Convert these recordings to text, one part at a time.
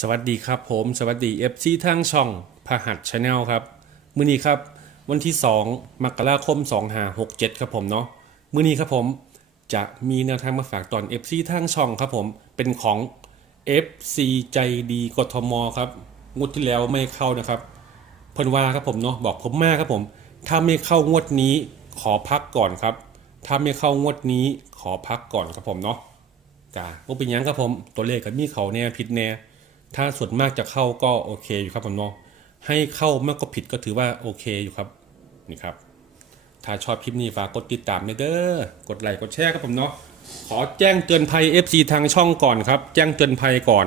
สวัสดีครับผมสวัสดี FC ทางช่องพหัสชาแนลครับ มื้อนี้ครับ วันที่ 2 มกราคม 2567 ครับผมเนาะมื้อนี้ครับผมจะมีแนวทางมาฝากตอน FC ทางช่องครับผมเป็นของ FC ใจดีกทมครับงวดที่แล้วไม่เข้านะครับเพิ่นว่าครับผมเนาะบอกผมมาครับผม ถ้าไม่เข้างวดนี้ขอพักก่อนครับ ถ้าไม่เข้างวดนี้ขอพักก่อนครับผมเนาะกาว่าเป็นยังครับผมตัวเลขกับมีเขาแน่ผิดแน่ ถ้าส่วนมากจะเข้าก็โอเคอยู่ครับผมเนาะให้เข้ามากก็ผิดก็ถือว่าโอเคอยู่ครับนี่ครับ ถ้าชอบคลิปนี้ฝากกดติดตามเด้อกดไลค์กดแชร์ครับผมเนาะขอแจ้งเตือนภัย FC ทางช่องก่อนครับ แจ้งเตือนภัยก่อน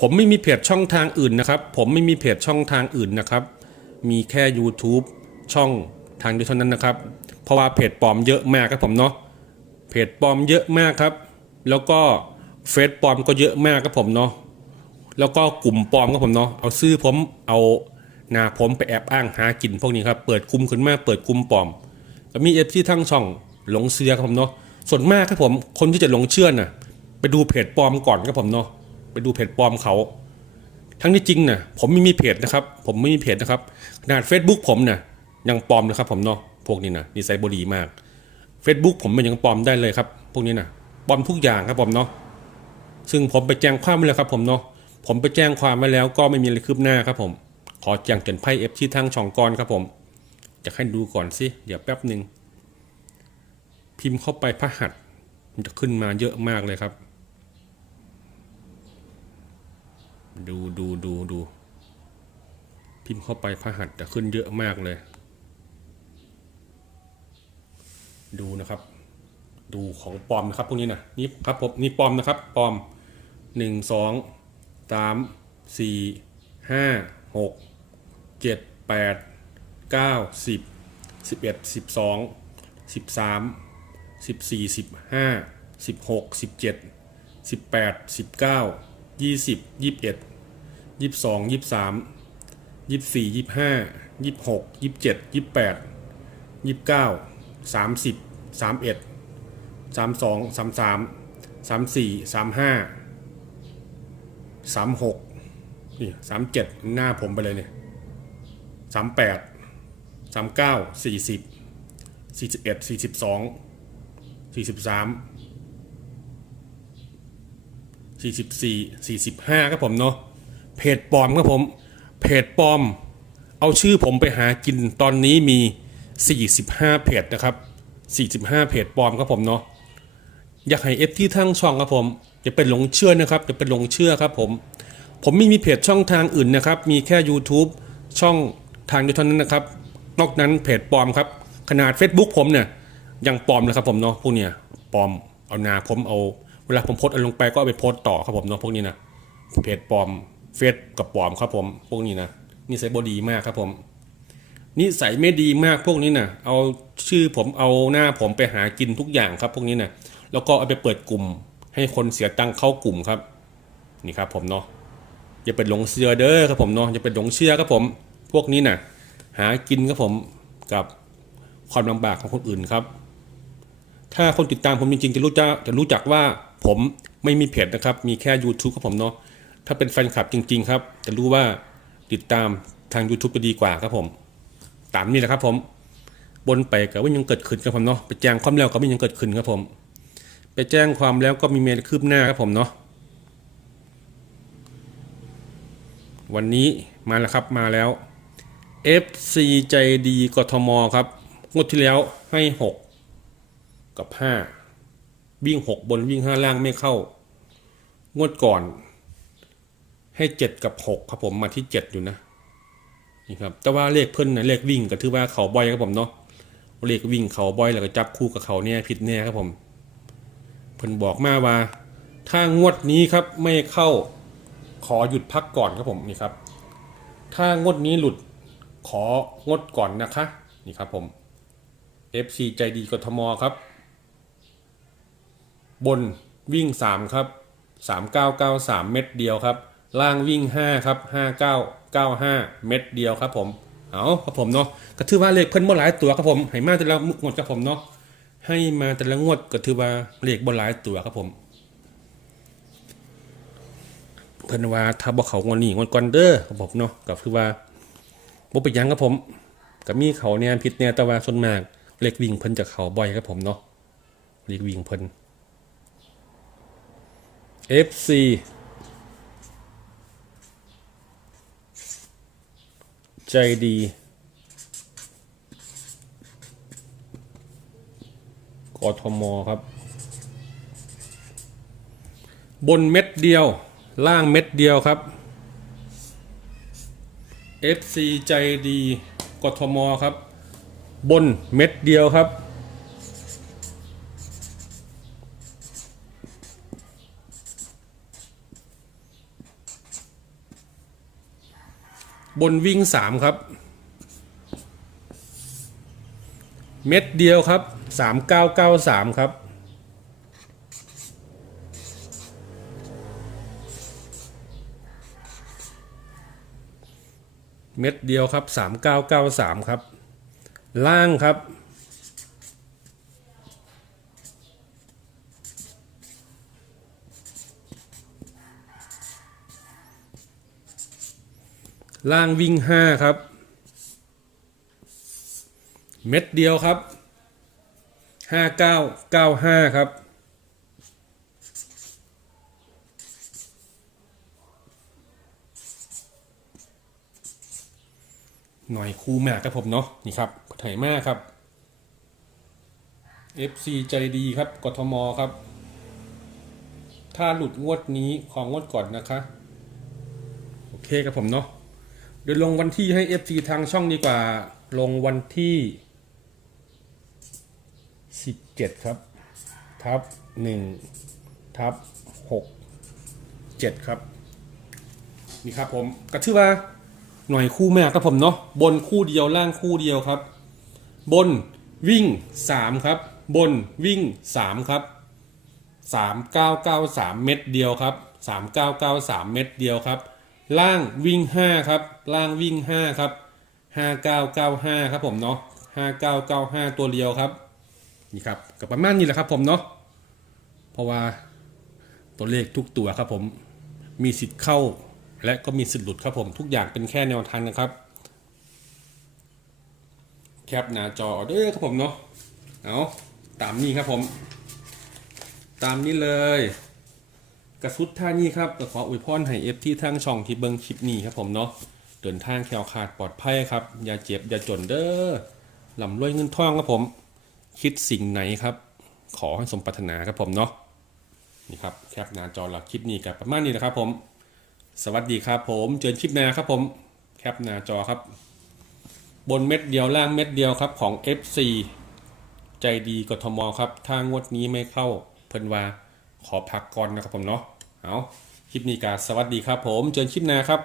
ผมไม่มีเพจช่องทางอื่นนะครับ ผมไม่มีเพจช่องทางอื่นนะครับ มีแค่ YouTube ช่องทางเดียวเท่านั้นนะครับ เพราะว่าเพจปลอมเยอะมากครับผมเนาะเพจปลอมเยอะมากครับ แล้วก็เฟซปลอมก็เยอะมากครับผมเนาะ แล้วก็กลุ่มปลอมครับผมเนาะเอาชื่อผมเอาหน้าผมไปแอบอ้างหากินพวกนี้ครับเปิดกลุ่มขึ้นมาเปิดกลุ่มปลอมก็มีเอฟที่ทั้งช่องหลงเสือครับผมเนาะส่วนมากครับผมคนที่จะหลงเชื่อน่ะไปดูเพจปลอมก่อนครับผมเนาะไปดูเพจปลอมเขา ทั้งที่จริงน่ะผมไม่มีเพจนะครับ ผมไม่มีเพจนะครับขนาด Facebook ผมน่ะยังปลอมนะครับผมเนาะพวกนี้น่ะนิสัยบดีมาก Facebook ผมมันยังปลอมได้เลยครับ พวกนี้นะปลอมทุกอย่างครับผมเนาะซึ่งผมไปแจ้งความไว้แล้วครับผมเนาะ ผมไปแจ้งความไว้แล้วก็ไม่มีอะไรคืบหน้าครับผม ขอแจ้งเตือนภัยเอฟที่ทางช่องกรครับผมจะให้ดูก่อนสิ เดี๋ยวแป๊บหนึ่งพิมพ์เข้าไปพระหัสมันจะขึ้นมาเยอะมากเลยครับ ดูดูดูดู พิมพ์เข้าไปพระหัสจะขึ้นเยอะมากเลย ดูนะครับ ดูของปลอมนะครับพวกนี้นะนี่ครับผมนี่ปลอมนะครับปลอมหนึ่งสอง สามสี่ห้าหกเจ็ดแปดเก้าสิบสิบเอ็ดสิบสองสิบสามสิบสี่สิบห้าสิบหกสิบเจ็ดสิบแปดสิบเก้ายี่สิบยี่สิบเอ็ดยี่สิบสองยี่สิบสามยี่สิบสี่ยี่สิบห้ายี่สิบหกยี่สิบเจ็ดยี่สิบแปดยี่สิบเก้าสามสิบสามเอ็ดสามสองสามสามสามสี่สามห้า สามหกนี่สามเจ็ดหน้าผมไปเลยเนี่ยสามแปดสามเก้าสี่สิบสี่สิบเอ็ดสี่สิบสองสี่สิบสามสี่สิบสี่สี่สิบห้าครับผมเนาะเพจปลอมครับผม เพจปลอม เอาชื่อผมไปหากินตอนนี้มี45เพจนะครับ45เพจปลอมครับผมเนาะอยากให้เอฟที่ทั้งช่องครับผม อย่าเป็นหลงเชื่อนะครับอย่าเป็นหลงเชื่อครับผมผมไม่มีเพจช่องทางอื่นนะครับ มีแค่ YouTube ช่องทางเดียวเท่านั้นนะครับนอกนั้นเพจปลอมครับ ขนาด Facebook ผมเนี่ยยังปลอมเลยครับผมเนาะพวกเนี้ยปลอมเอาหนาผมเอาเวลาผมโพสต์อะไรลงไปก็เอาไปโพสต์ต่อครับผมเนาะพวกนี้นะเพจปลอมเฟซกับปลอมครับผมพวกนี้นะนิสัยบดีมากครับผมนิสัยไม่ดีมากพวกนี้นะเอาชื่อผมเอาหน้าผมไปหากินทุกอย่างครับ พวกนี้นะแล้วก็เอาไปเปิดกลุ่ม ให้คนเสียตังค์เข้ากลุ่มครับ นี่ครับผมเนาะอย่าเป็นหลงเชื่อเด้อครับผมเนาะอย่าเป็นหลงเชื่อครับผม พวกนี้นะหากินครับผมกับความลำบากของคนอื่นครับ ถ้าคนติดตามผมจริงๆจะรู้จักจะรู้จักว่าผมไม่มีเพจนะครับ มีแค่ YouTube ครับผมเนาะถ้าเป็นแฟนคลับจริง ๆ ครับ จะรู้ว่าติดตามทาง YouTube จะดีกว่าครับผม ตามนี้แหละครับผม บนไปกับว่ายังเกิดขึ้นครับผมเนาะไปแจ้งความแล้วก็ไม่ยังเกิดขึ้นครับผม ไปแจ้งความแล้วก็มีเมลคืบหน้าครับผมเนาะวันนี้มาแล้วครับมาแล้ว FC ใจดีกทมครับงวดที่แล้วให้ 6 กับ 5 วิ่ง 6 บนวิ่ง 5 ล่างไม่เข้า งวดก่อนให้ 7 กับ 6 ครับผมมาที่ 7 อยู่นะนี่ครับแต่ว่าเลขเพิ่นนะเลขวิ่งก็ถือว่าเขาบ่อยครับผมเนาะเลขวิ่งเขาบ่อยแล้วก็จับคู่กับเขาเนี่ยผิดแน่ครับผม พิ่นบอกมาว่า ถ้างวดนี้ครับไม่เข้าขอหยุดพักก่อนครับผมนี่ครับ ถ้างวดนี้หลุดของดก่อนนะคะนี่ครับผม FC ใจดีกทมครับ บนวิ่ง 3 ครับ 3993 เม็ดเดียวครับ ล่างวิ่ง 5 ครับ 5995 เม็ดเดียวครับผม เอาครับผมเนาะก็ถือว่าเลขเพิ่นบ่หลายตัวครับผมให้มาแต่ละงวดครับผมเนาะ ให้มาแต่ละงวดก็ถือว่าเลขบ่หลายตัวครับผมเพิ่นว่าถ้าบ่เขางวดนี้งวดก่อนเด้อครับผมเนาะก็คือว่าบ่เป็นหยังครับผมก็มีเขาเนี่ยผิดเนี่ยแต่ว่าส่วนมากเลขวิ่งเพิ่นจะเขาบ่อยครับผมเนาะเลขวิ่งเพิ่น FC ใจดี กทมครับ บนเม็ดเดียวล่างเม็ดเดียวครับ FC ใจดีกทมครับ บนเม็ดเดียวครับ บนวิ่งสามครับ เม็ดเดียวครับ สามเก้าเก้าสามครับ เม็ดเดียวครับสามเก้าเก้าสามครับ ล่างครับล่างวิ่งห้าครับ เม็ดเดียวครับ ห้าเก้าเก้าห้าครับ หน่อยคูแมกครับผมเนาะนี่ครับไถมากครับ FC ใจดีครับกทมครับ ถ้าหลุดงวดนี้ของงวดก่อนนะคะโอเคครับผมเนาะเดี๋ยวลงวันที่ให้ FC ทางช่องดีกว่า ลงวันที่ 17 ครับ ทับ 1 ทับ 6 7 ครับ นี่ครับผมก็ชื่อว่าหน่วยคู่แม่ครับผมเนาะบนคู่เดียวล่างคู่เดียวครับ บนวิ่ง 3 ครับ บนวิ่ง 3 ครับ 3993 เม็ดเดียวครับ 3993 เม็ดเดียวครับ ล่างวิ่ง 5 ครับ ล่างวิ่ง 5 ครับ 5995 ครับผมเนาะ5995 ตัวเดียวครับ นี่ครับกับประมาณนี้แหละครับผมเนาะเพราะว่าตัวเลขทุกตัวครับผมมีสิทธิ์เข้าและก็มีสิทธิ์หลุดครับผมทุกอย่างเป็นแค่แนวทางนะครับ แคปหน้าจอเด้อครับผมเนาะเอาตามนี้ครับผม ตามนี้เลยกระสุดท่านี้ครับขออวยพรให้เอฟที่ทางช่องที่เบิ้งคลิปนี้ครับผมเนาะเดินทางแคล้วขาดปลอดภัยครับ อย่าเจ็บอย่าจนเด้อลำรวยเงินทองครับผม คิดสิ่งไหนครับ ขอให้สมปรารถนาครับผมเนาะนี่ครับแคปหน้าจอหลักคลิปนี้กับประมาณนี้นะครับผมสวัสดีครับผมเจอคลิปหน้าครับผมแคปหน้าจอครับ บนเม็ดเดียวล่างเม็ดเดียวครับของ FC ใจดีกทมครับถ้างวดนี้ไม่เข้าเพิ่นว่าขอพักก่อนนะครับผมเนาะเอาคลิปนี้กาสวัสดีครับผมเจอคลิปหน้าครับ